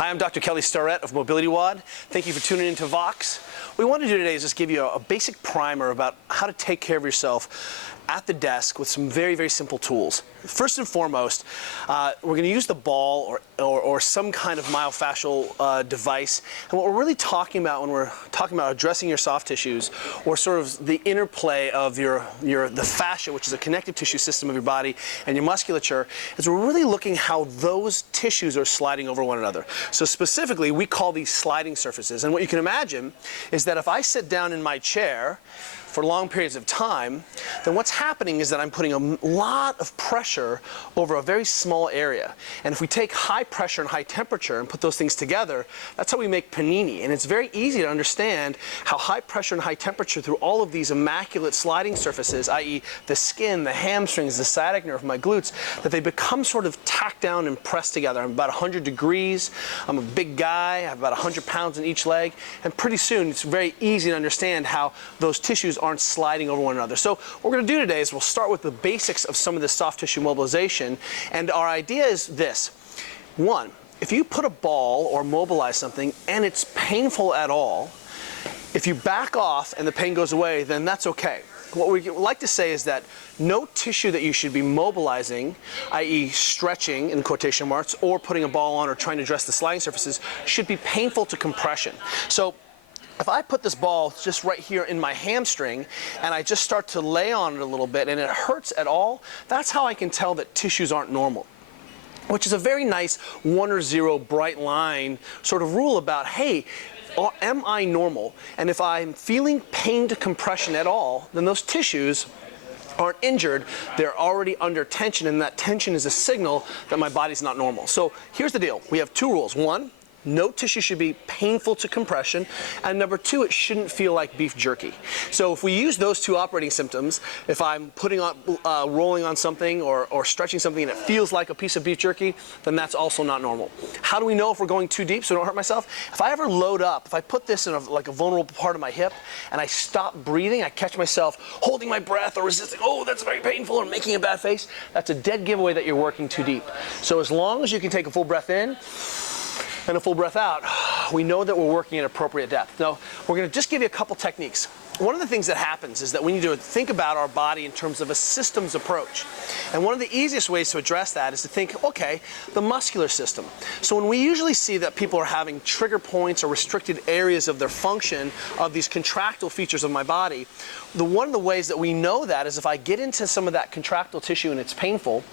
Hi, I'm Dr. Kelly Starrett of MobilityWOD. Thank you for tuning into Vox. What we want to do today is just give you a basic primer about how to take care of yourself at the desk with some very, very simple tools. First and foremost, we're going to use the ball or some kind of myofascial device. And what we're really talking about when we're talking about addressing your soft tissues, or sort of the interplay of the fascia, which is a connective tissue system of your body, and your musculature, is we're really looking how those tissues are sliding over one another. So specifically, we call these sliding surfaces. And what you can imagine is that if I sit down in my chair for long periods of time, then what's happening is that I'm putting a lot of pressure over a very small area. And if we take high pressure and high temperature and put those things together, that's how we make panini. And it's very easy to understand how high pressure and high temperature through all of these immaculate sliding surfaces, i.e. the skin, the hamstrings, the sciatic nerve, my glutes, that they become sort of tacked down and pressed together. I'm about 100 degrees, I'm a big guy, I have about 100 pounds in each leg, and pretty soon it's very easy to understand how those tissues aren't sliding over one another. So what we're going to do today is we'll start with the basics of some of this soft tissue mobilization, and our idea is this. One, if you put a ball or mobilize something and it's painful at all, if you back off and the pain goes away, then that's okay. What we like to say is that no tissue that you should be mobilizing, i.e. stretching in quotation marks, or putting a ball on or trying to address the sliding surfaces, should be painful to compression. So if I put this ball just right here in my hamstring and I just start to lay on it a little bit and it hurts at all, that's how I can tell that tissues aren't normal. Which is a very nice 1 or 0 bright line sort of rule about, hey, am I normal? And if I'm feeling pain to compression at all, then those tissues aren't injured, they're already under tension, and that tension is a signal that my body's not normal. So here's the deal. We have 2 rules. 1, no tissue should be painful to compression, and number 2, it shouldn't feel like beef jerky. So if we use those 2 operating symptoms, if I'm putting on, rolling on something or stretching something and it feels like a piece of beef jerky, then that's also not normal. How do we know if we're going too deep so I don't hurt myself? If I ever load up, if I put this in like a vulnerable part of my hip and I stop breathing, I catch myself holding my breath or resisting, oh, that's very painful, or making a bad face, that's a dead giveaway that you're working too deep. So as long as you can take a full breath in and a full breath out, we know that we're working at appropriate depth. Now, we're going to just give you a couple techniques. One of the things that happens is that we need to think about our body in terms of a systems approach. And one of the easiest ways to address that is to think, okay, the muscular system. So when we usually see that people are having trigger points or restricted areas of their function of these contractile features of my body, one of the ways that we know that is if I get into some of that contractile tissue and it's painful,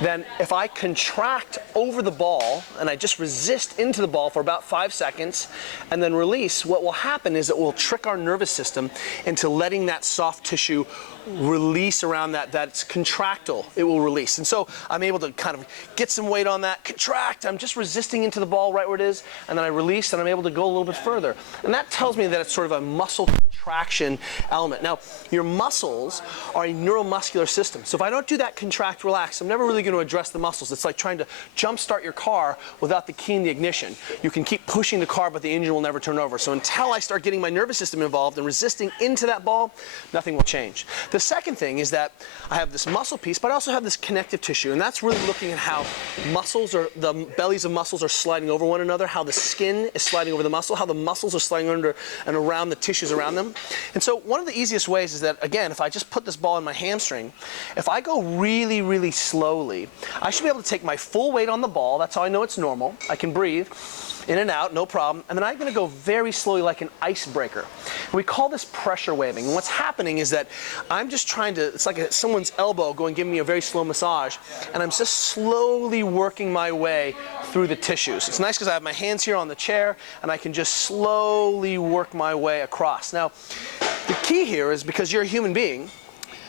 then if I contract over the ball and I just resist into the ball for about 5 seconds and then release, what will happen is it will trick our nervous system into letting that soft tissue release around that's contractile. It will release. And so I'm able to kind of get some weight on that, contract, I'm just resisting into the ball right where it is, and then I release and I'm able to go a little bit further. And that tells me that it's sort of a muscle contraction element. Now, your muscles are a neuromuscular system. So if I don't do that contract, relax, I'm never really going to address the muscles. It's like trying to jumpstart your car without the key in the ignition. You can keep pushing the car, but the engine will never turn over. So until I start getting my nervous system involved and resisting into that ball, nothing will change. The second thing is that I have this muscle piece, but I also have this connective tissue, and that's really looking at how muscles, or the bellies of muscles, are sliding over one another, how the skin is sliding over the muscle, how the muscles are sliding under and around the tissues around them. And so one of the easiest ways is that, again, if I just put this ball in my hamstring, if I go really, really slowly, I should be able to take my full weight on the ball. That's how I know it's normal. I can breathe in and out, no problem. And then I'm going to go very slowly like an icebreaker. We call this pressure waving. And what's happening is that I'm just trying to, it's like someone's elbow going giving me a very slow massage, and I'm just slowly working my way through the tissues. It's nice because I have my hands here on the chair, and I can just slowly work my way across. Now, the key here is because you're a human being,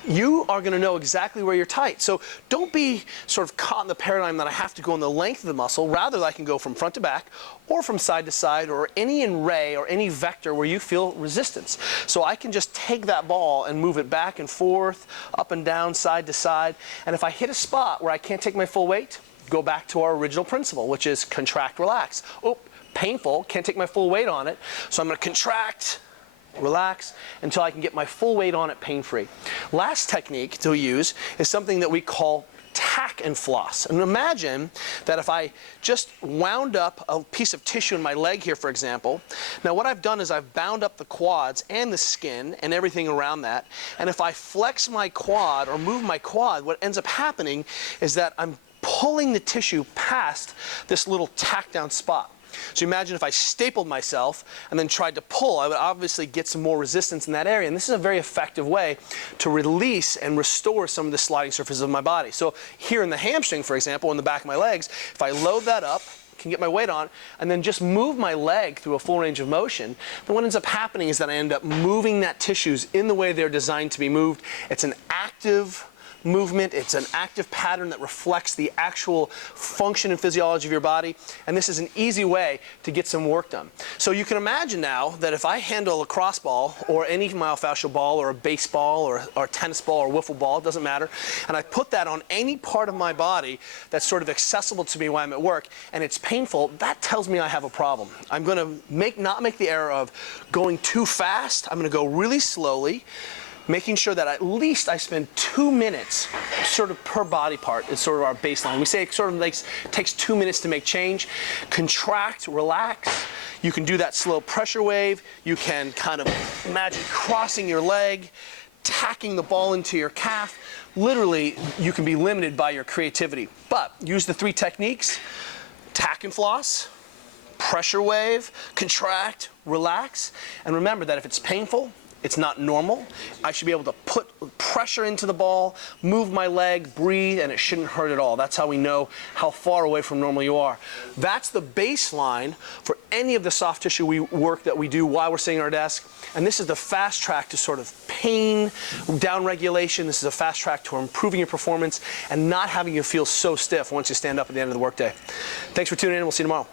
you are going to know exactly where you're tight. So don't be sort of caught in the paradigm that I have to go in the length of the muscle. Rather, I can go from front to back or from side to side or any array or any vector where you feel resistance. So I can just take that ball and move it back and forth, up and down, side to side. And if I hit a spot where I can't take my full weight, go back to our original principle, which is contract, relax. Oh, painful, can't take my full weight on it. So I'm going to contract, relax until I can get my full weight on it pain-free. Last technique to use is something that we call tack and floss. And imagine that if I just wound up a piece of tissue in my leg here, for example. Now what I've done is I've bound up the quads and the skin and everything around that. And if I flex my quad or move my quad, what ends up happening is that I'm pulling the tissue past this little tack down spot. So imagine if I stapled myself and then tried to pull, I would obviously get some more resistance in that area. And this is a very effective way to release and restore some of the sliding surfaces of my body. So here in the hamstring, for example, in the back of my legs, if I load that up, can get my weight on, and then just move my leg through a full range of motion, then what ends up happening is that I end up moving that tissues in the way they're designed to be moved. It's an active movement. It's an active pattern that reflects the actual function and physiology of your body, and this is an easy way to get some work done. So you can imagine now that if I handle a lacrosse ball or any myofascial ball or a baseball or a tennis ball or a wiffle ball, it doesn't matter, and I put that on any part of my body that's sort of accessible to me while I'm at work and it's painful, that tells me I have a problem. I'm going to not make the error of going too fast. I'm going to go really slowly, making sure that at least I spend 2 minutes sort of per body part is sort of our baseline. We say it sort of takes 2 minutes to make change. Contract, relax. You can do that slow pressure wave. You can kind of imagine crossing your leg, tacking the ball into your calf. Literally, you can be limited by your creativity. But use the 3 techniques: tack and floss, pressure wave, contract, relax. And remember that if it's painful, it's not normal. I should be able to put pressure into the ball, move my leg, breathe, and it shouldn't hurt at all. That's how we know how far away from normal you are. That's the baseline for any of the soft tissue work that we do while we're sitting at our desk. And this is the fast track to sort of pain down regulation. This is a fast track to improving your performance and not having you feel so stiff once you stand up at the end of the workday. Thanks for tuning in. We'll see you tomorrow.